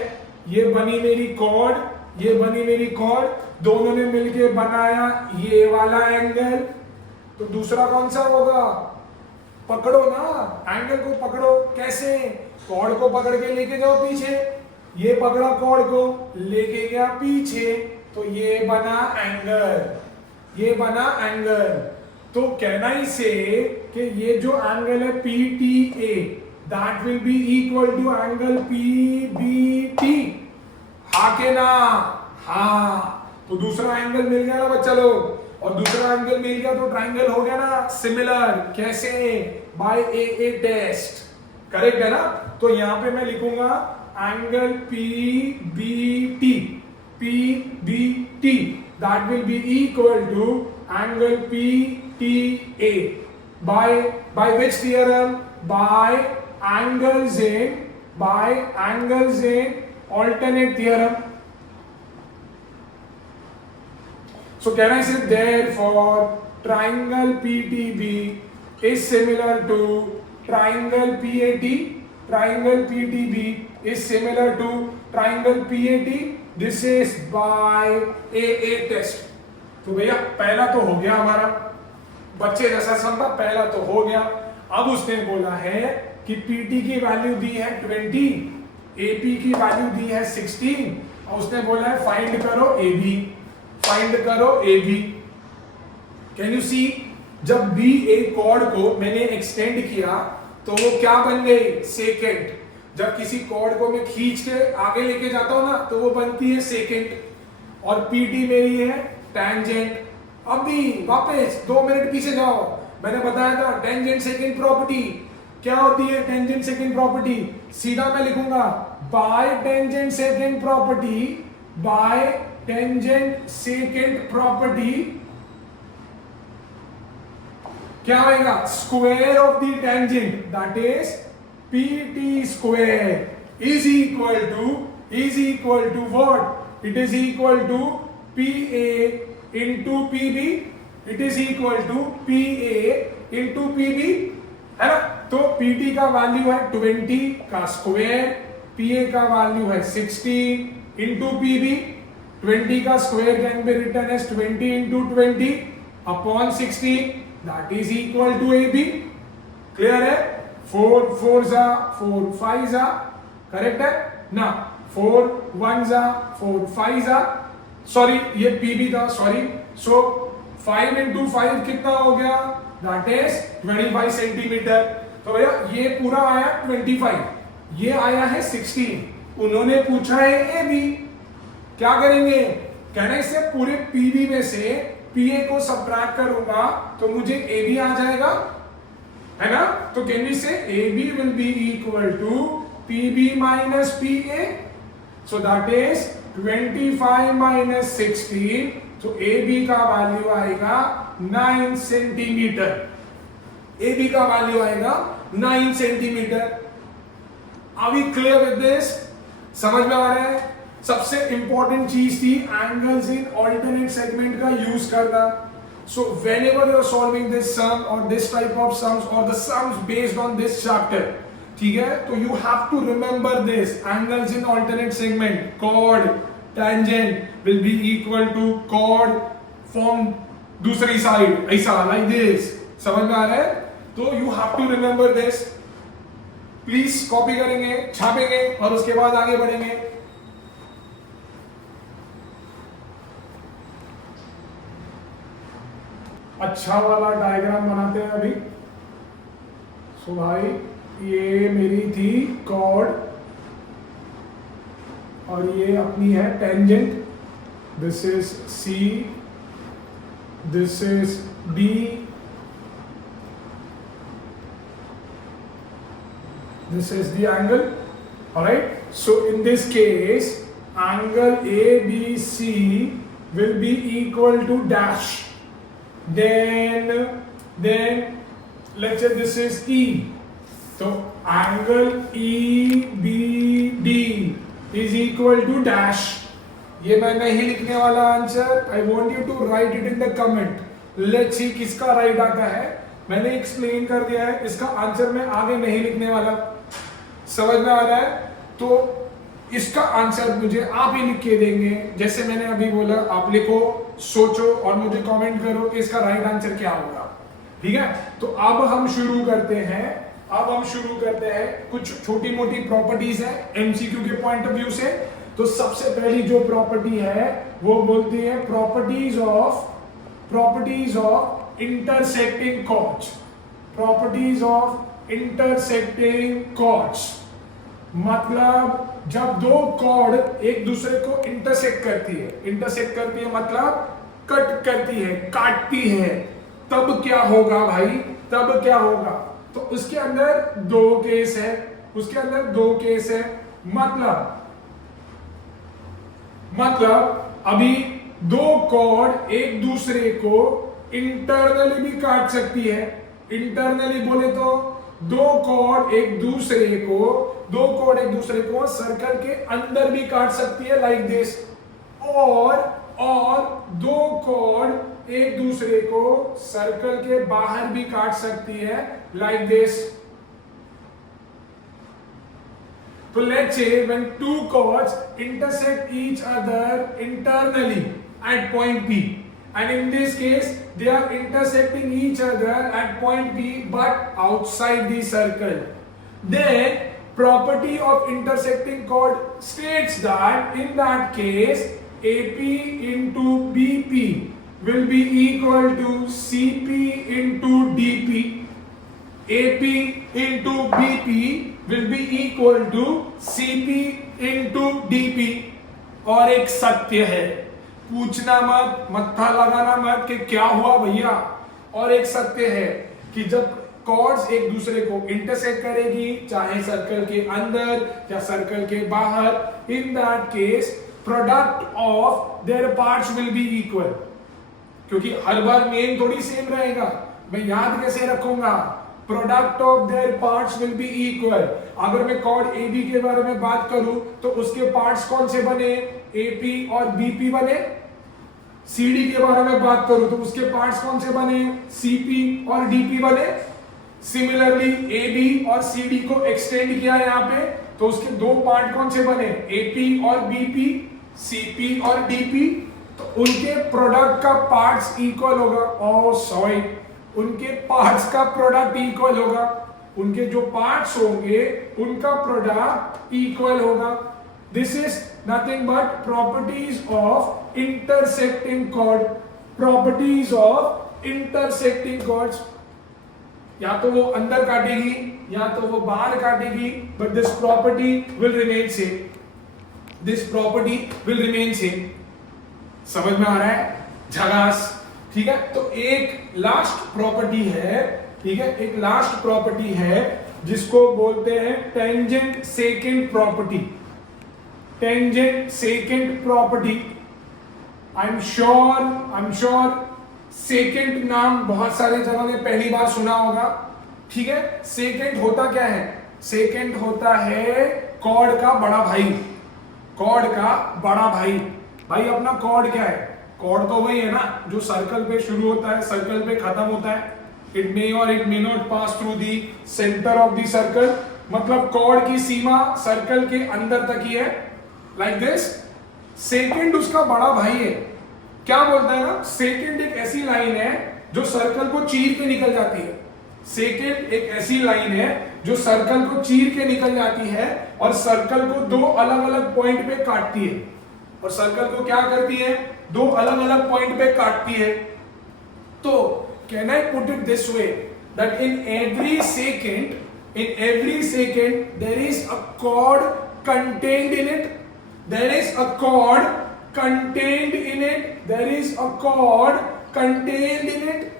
ये बनी मेरी कॉर्ड, ये बनी मेरी कॉर्ड, दोनों ने मिलके बनाया ये वाला एंगल। तो दूसरा कौन सा होगा, पकड़ो ना एंगल को, पकड़ो कैसे, कॉर्ड को पकड़ के लेके जाओ पीछे, ये पकड़ा कॉर्ड को लेके गया पीछे, तो ये बना एंगल, ये बना एंगल। तो कैन आई से कि ये जो एंगल है PTA that will be equal to angle PBT, हा के ना, हाँ। तो दूसरा एंगल मिल गया ना बच्चा लोग, और दूसरा एंगल मिल गया तो ट्राइंगल हो गया ना सिमिलर। कैसे, बाय AA टेस्ट, करेक्ट है ना। तो यहां पे मैं लिखूंगा angle PBT that will be equal to angle PTA by which theorem, by angles in alternate theorem. So can I say therefore triangle PTB is similar to triangle PAT, triangle PTB is similar to triangle PAT, this is by AA test। तो भैया पहला तो हो गया हमारा, बच्चे जैसा समझा, पहला तो हो गया। अब उसने बोला है कि पीटी की वैल्यू दी है 20, एपी की वैल्यू दी है 16 और उसने बोला है फाइंड करो एबी, फाइंड करो एबी। कैन यू सी, जब बी ए कॉर्ड को मैंने एक्सटेंड किया तो वो क्या बन गई, सेकेंड। जब किसी कॉर्ड को मैं खींच के आगे लेके जाता हूं ना तो वो बनती है सेकेंड। और पीटी मेरी है टेंजेंट। अभी वापस 2 मिनट पीछे जाओ, मैंने बताया था टेंजेंट सेकेंड प्रॉपर्टी क्या होती है। टेंजेंट सेकेंड प्रॉपर्टी सीधा मैं लिखूंगा by tangent secant property, by tangent secant property क्या आएगा, square of the tangent that is PT square is equal to what, it is equal to P A into P B, it is equal to P A into P B, है ना। तो PT का value है 20 का square, पीए का value है 60 into PB. 20 का square can be written as 20 into 20 upon 60 that is equal to A B. Clear है, 4 4 जा 4 5 जा, करेक्ट है ना, 4 1 जा 4 5 जा, सॉरी ये पीबी था, सॉरी। सो 5 इंटू 5 कितना हो गया, दैट इज 25 सेंटीमीटर। तो भैया ये पूरा आया 25, ये आया है 16। उन्होंने पूछा है ए बी, क्या करेंगे, कहना इससे पूरे पीबी में से पीए को सब्ट्रैक्ट करूंगा तो मुझे ए बी आ जाएगा, है ना। तो can we say A B will be equal to PB minus PA, so that is 25 minus 16, तो ए बी का वैल्यू आएगा 9 सेंटीमीटर। ए बी का वैल्यू आएगा 9 centimetre. Are we clear with this, समझ में आ रहा है। सबसे इंपॉर्टेंट चीज थी एंगल्स इन ऑल्टरनेट सेगमेंट का यूज करना। So whenever you are solving this sum और दिस टाइप ऑफ सम्स और the sums based on this chapter, ठीक है, तो you have to remember this angles in alternate segment, chord tangent will be equal to chord from दूसरी side, ऐसा like this, समझ में आ रहा है। तो you have to remember this, please copy करेंगे, छापेंगे और उसके बाद आगे बढ़ेंगे। अच्छा वाला डायग्राम बनाते हैं अभी। सो भाई ये मेरी थी कॉर्ड और ये अपनी है tangent, this is C, this is D, this is the angle, all right. So in this case angle ABC will be equal to dash, then let's say this is E, so angle EBD is equal to dash। ये मैं नहीं लिखने वाला answer, I want you to write it in the comment, let's see किसका right आता है। मैंने explain कर दिया है, इसका आंसर मैं आगे नहीं लिखने वाला, समझ में आ रहा है। तो इसका आंसर मुझे आप ही लिख के देंगे, जैसे मैंने अभी बोला, आप लिखो, सोचो और मुझे कमेंट करो कि इसका राइट आंसर क्या होगा, ठीक है। तो अब हम शुरू करते हैं, कुछ छोटी मोटी प्रॉपर्टीज है एमसीक्यू के पॉइंट ऑफ व्यू से। तो सबसे पहली जो प्रॉपर्टी है वो बोलती है properties of intersecting chords, properties of intersecting chords. मतलब जब दो कॉर्ड एक दूसरे को इंटरसेक्ट करती है मतलब कट करती है, काटती है, तब क्या होगा भाई, तब क्या होगा। तो उसके अंदर दो केस है, मतलब अभी दो कॉर्ड एक दूसरे को इंटरनली भी काट सकती है। इंटरनली बोले तो दो कॉर्ड एक दूसरे को सर्कल के अंदर भी काट सकती है लाइक दिस, और दो कॉर्ड एक दूसरे को सर्कल के बाहर भी काट सकती है like this. So let's say when two chords intersect each other internally at point P, and in this case they are intersecting each other at point B but outside the circle. Then property of intersecting chord states that in that case AP into BP will be equal to CP into DP. AP into BP will be equal to CP into DP. और एक सत्य है, पूछना मत, मत्था लगाना मत कि क्या हुआ भैया। और एक सत्य है कि जब कॉर्ड्स एक दूसरे को इंटरसेक्ट करेगी, चाहे सर्कल के अंदर या सर्कल के बाहर, in that case product of their parts will be equal. क्योंकि हर बार मेन थोड़ी सेम रहेगा, मैं याद कैसे रखूंगा? Product of their parts will be equal. अगर मैं कॉर्ड AB के बारे में बात करूं तो उसके पार्ट्स कौन से बने? AP और BP बने। CD के बारे में बात करूं तो उसके पार्ट्स कौन से बने? CP और DP बने। सिमिलरली AB और CD को एक्सटेंड किया यहां पे तो उसके दो पार्ट कौन से बने? AP और BP, CP और DP। तो उनके प्रोडक्ट का पार्ट्स इक्वल होगा। ओ सॉरी, उनके पार्ट्स का प्रोडक्ट इक्वल होगा, उनके जो पार्ट्स होंगे उनका प्रोडक्ट इक्वल होगा। This is nothing but properties of intersecting chord. Properties of intersecting chords, या तो वो अंदर काटेगी या तो वो बाहर काटेगी, but this property will remain same. This property will remain same. समझ में आ रहा है? झगास, ठीक है। तो एक लास्ट प्रॉपर्टी है, ठीक है, एक लास्ट प्रॉपर्टी है जिसको बोलते हैं tangent secant property. Tangent secant property, I am sure second नाम बहुत सारे जनों ने पहली बार सुना होगा, ठीक है। सेकेंड होता क्या है? सेकेंड होता है कॉर्ड का बड़ा भाई। कॉर्ड का बड़ा भाई। भाई अपना कॉर्ड क्या है? कॉर्ड तो वही है ना जो सर्कल पे शुरू होता है, सर्कल पे खत्म होता है। इट मे और it may not pass through the centre of the circle. मतलब कॉर्ड की सीमा सर्कल के अंदर तक ही है, लाइक दिस। सेकेंड उसका बड़ा भाई है। क्या बोलता है ना, सेकेंड एक ऐसी लाइन है जो सर्कल को चीर के निकल जाती है। सेकेंड एक ऐसी लाइन है जो सर्कल को चीर के निकल जाती है और सर्कल को दो अलग अलग पॉइंट पे काटती है। और सर्कल को क्या करती है? दो अलग अलग पॉइंट पे काटती है। तो can I put it this way that in every secant there is a chord contained in it. There is a chord contained in it. There is a chord contained in it.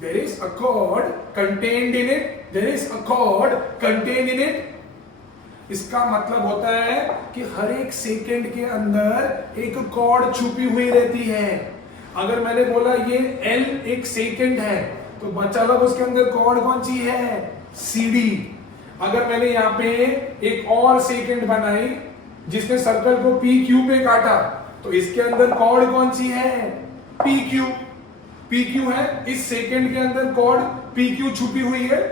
There is a chord contained in it. There is a chord contained in it. इसका मतलब होता है कि हर एक second के अंदर एक cord छुपी हुई रहती है। अगर मैंने बोला ये L एक सेकंड है तो मतलब उसके अंदर कॉर्ड कौन सी है? CD। अगर मैंने यहाँ पे एक और सेकंड बनाई जिसने सर्कल को PQ पे काटा तो इसके अंदर कॉर्ड कौन सी है? PQ। PQ है, इस सेकंड के अंदर कॉर्ड PQ छुपी हुई है।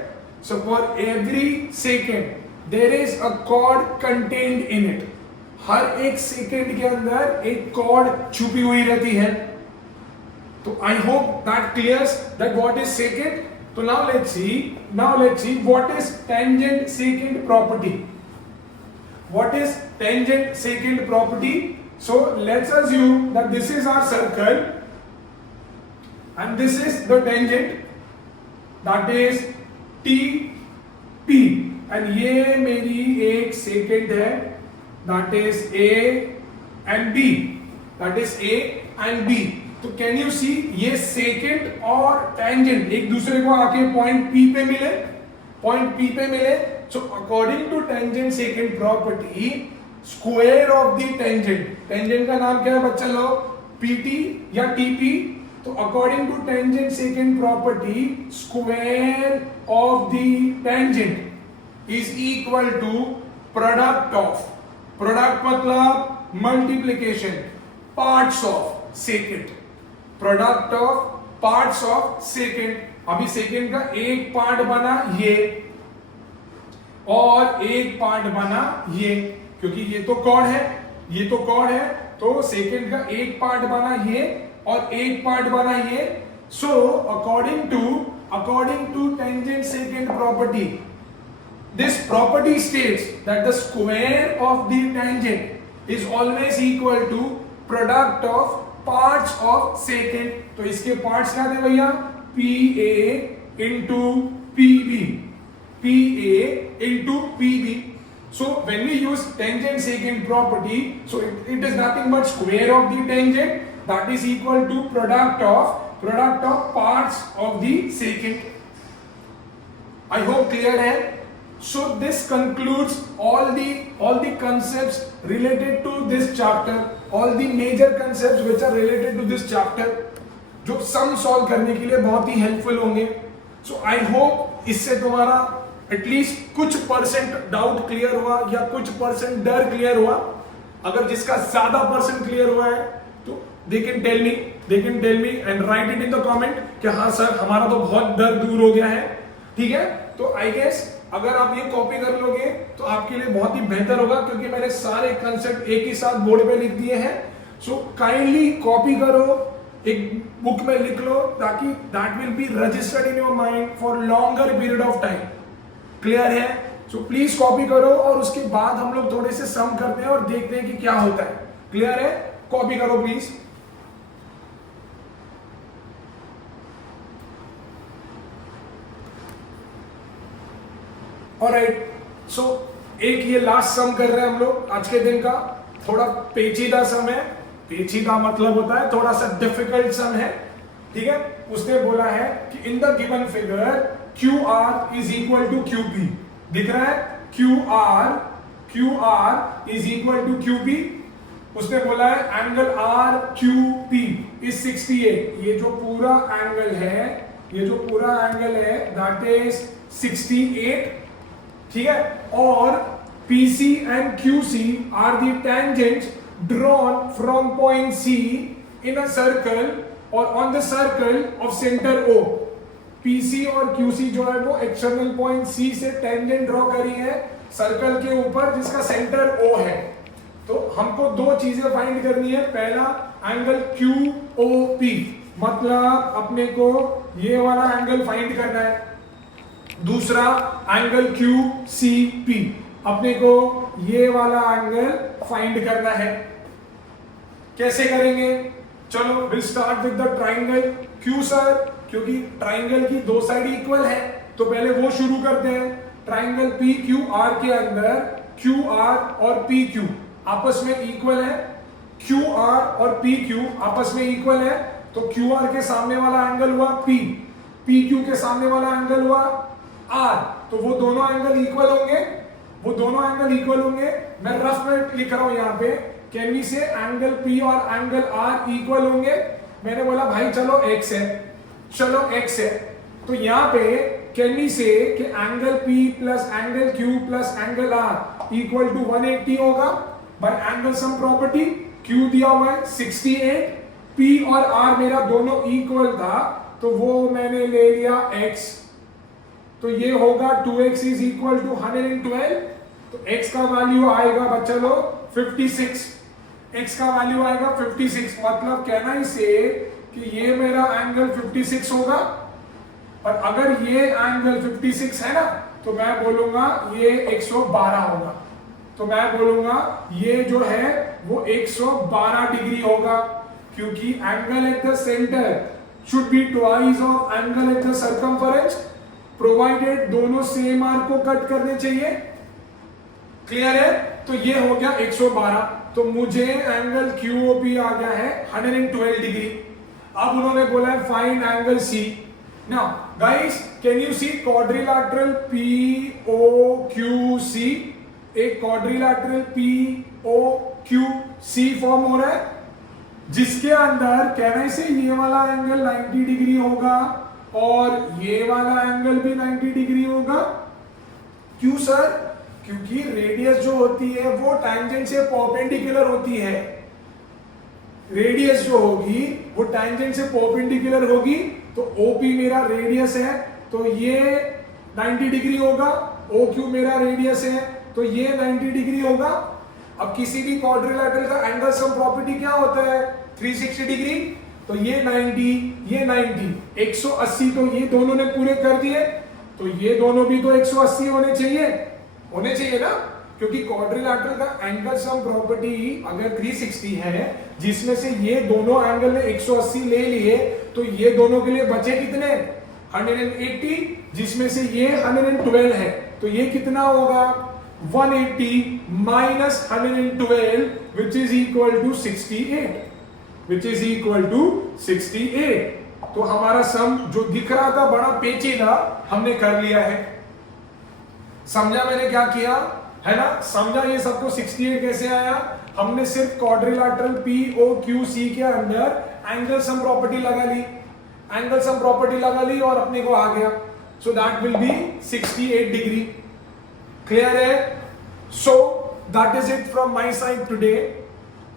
So for every second there is a chord contained in it। हर एक सेकेंड के अंदर एक कॉर्ड छुपी हुई रहती है। तो I hope that clears that what is secant. तो now let's see what is tangent secant property. What is tangent secant property? So let's assume that this is our circle and this is the tangent, that is TP। And ये मेरी एक second है, that is A and B, that is A and B। तो can you सी ये second और tangent एक दूसरे को आके पॉइंट P पे मिले। So according to tangent secant property, square of the tangent का नाम क्या है बच्चा लोग? PT या TP। तो according to tangent secant property, square of the tangent is equal to product मतलब multiplication parts of secant। product of parts of secant। अभी सेकेंड का एक पार्ट बना ये और एक पार्ट बना ये, क्योंकि ये तो कॉर्ड है, तो सेकेंड का एक पार्ट बना ये और एक पार्ट बना ये। So according to tangent secant property, this property states that the square of the tangent is always equal to product of parts of secant. तो इसके पार्ट्स क्या थे भैया, PA into PB, PA into PB. So when we use tangent secant property, so it is nothing but square of the tangent that is equal to product of parts of the secant. I hope clear है. So this concludes all the concepts related to this chapter, all the major concepts which are related to this chapter, जो sum solve करने के लिए बहुत ही helpful होंगे। सो I hope इससे तुम्हारा at least कुछ परसेंट डाउट क्लियर हुआ या कुछ परसेंट डर क्लियर हुआ। अगर जिसका ज्यादा परसेंट क्लियर हुआ है तो they can tell me and write it in the comment कि हाँ सर हमारा तो बहुत डर दूर हो गया है। ठीक है, तो आई गेस अगर आप ये कॉपी कर लोगे तो आपके लिए बहुत ही बेहतर होगा, क्योंकि मैंने सारे कंसेप्ट एक ही साथ बोर्ड पे लिख दिए हैं। सो काइंडली कॉपी करो, एक बुक में लिख लो, ताकि that will be registered in your mind for longer period of time. Clear है? सो प्लीज कॉपी करो और उसके बाद हम लोग थोड़े से सम करते हैं और देखते हैं कि क्या होता है। क्लियर है? कॉपी करो प्लीज। ऑलराइट, सो एक ये लास्ट सम कर रहे हैं हम लोग आज के दिन का। थोड़ा पेचीदा सम है, पेचीदा मतलब होता है थोड़ा सा डिफिकल्ट सम है। ठीक है, उसने बोला है कि in the given figure QR is equal to QP। दिख रहा है? QR is equal to QP। उसने बोला है एंगल RQP इज 68। ये जो पूरा एंगल है दैट इज 68। ठीक है, और PC and QC are the tangents drawn from point C in a circle or on the circle of center O. PC और QC जो है वो एक्सटर्नल पॉइंट C से टेंजेंट ड्रॉ करी है सर्कल के ऊपर जिसका सेंटर O है। तो हमको दो चीजें फाइंड करनी है। पहला एंगल QOP, मतलब अपने को ये वाला एंगल फाइंड करना है। दूसरा एंगल QCP, अपने को ये वाला एंगल फाइंड करना है। कैसे करेंगे? चलो will start with the triangle Q sir, क्योंकि ट्राइंगल की दो साइड इक्वल है तो पहले वो शुरू करते हैं। ट्राइंगल PQR के अंदर QR और PQ आपस में इक्वल है। QR और PQ आपस में इक्वल है, तो QR के सामने वाला एंगल हुआ P, PQ के सामने वाला एंगल हुआ R, तो वो दोनों एंगल इक्वल होंगे। मैं रफ में लिख रहा हूं यहाँ पे, कैन वी से एंगल P और एंगल R इक्वल होंगे। मैंने बोला भाई चलो x है, तो यहाँ पे कैन वी से कि angle P plus angle Q plus angle R equal to 180 होगा by angle sum property. Q दिया हुआ है 68, P और R मेरा दोनों इक्वल था तो वो मैंने ले लिया x, तो ये होगा 2x इज इक्वल टू 112। तो x का वैल्यू आएगा बच्चा लोग 56। x का वैल्यू आएगा 56, मतलब कहना इसे कि ये मेरा एंगल 56 होगा। और अगर ये एंगल 56 है ना तो मैं बोलूंगा ये 112 होगा। तो मैं बोलूंगा ये जो है वो 112 डिग्री होगा, क्योंकि angle at the centre should be twice of angle at the circumference, provided दोनों सेम आर्क को कट करने चाहिए। क्लियर है? तो ये हो गया 112, तो मुझे एंगल QOP आ गया है 112 डिग्री। अब उन्होंने बोला है find angle C। Now guys can you see quadrilateral POQC, एक क्वाड्रिलैटरल POQC फॉर्म हो रहा है, जिसके अंदर कहने से ये वाला एंगल 90 डिग्री होगा और ये वाला एंगल भी 90 डिग्री होगा। क्यों सर? क्योंकि रेडियस जो होती है वो टैंजेंट से परपेंडिकुलर होती है। रेडियस जो होगी वो टैंजेंट से परपेंडिकुलर होगी, तो OP मेरा रेडियस है तो ये 90 डिग्री होगा, OQ मेरा रेडियस है तो ये 90 डिग्री होगा। अब किसी भी क्वाड्रिलैटरल का एंगल सम प्रॉपर्टी क्या होता है? 360 डिग्री। तो ये 90, ये 90, 180 तो ये दोनों ने पूरे कर दिए, तो ये दोनों भी तो 180 होने चाहिए ना, क्योंकि क्वाड्रिलैटरल का एंगल सम प्रॉपर्टी अगर 360 है, जिसमें से ये दोनों एंगल ने 180 ले लिए, तो ये दोनों के लिए बचे कितने 180, जिसमें से ये 112 है, तो ये कितना होगा 180 minus 112 which is equal to 68, तो हमारा सम जो दिख रहा था बड़ा पेचीदा हमने कर लिया है। समझा मैंने क्या किया है ना, समझा ये सबको 68 कैसे आया, हमने सिर्फ क्वाड्रिलैटरल POQC के अंदर एंगल सम प्रॉपर्टी लगा ली और अपने को आ गया, so that will be 68 degree. Clear है? So that is it from my side today.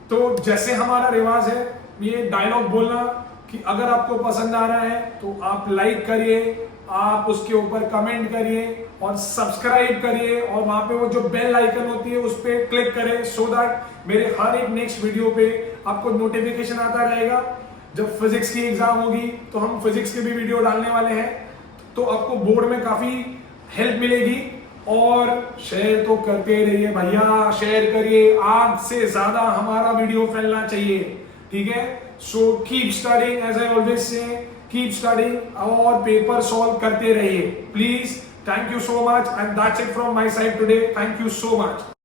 तो जैसे हमारा रिवाज है ये डायलॉग बोलना कि अगर आपको पसंद आ रहा है तो आप लाइक करिए, आप उसके ऊपर कमेंट करिए और सब्सक्राइब करिए, और वहां पे वो जो बेल आइकन होती है उस पर क्लिक करें, सो दैट मेरे हर एक नेक्स्ट वीडियो पे आपको नोटिफिकेशन आता रहेगा। जब फिजिक्स की एग्जाम होगी तो हम फिजिक्स के भी वीडियो डालने वाले हैं, तो आपको बोर्ड में काफी हेल्प मिलेगी। और शेयर तो करते रहिए भैया, शेयर करिए, आग से ज्यादा हमारा वीडियो फैलना चाहिए, ठीक है? So keep studying, as I always say, keep studying और पेपर सॉल्व करते रहिए please. Thank you so much and that's it from my side today. Thank you so much.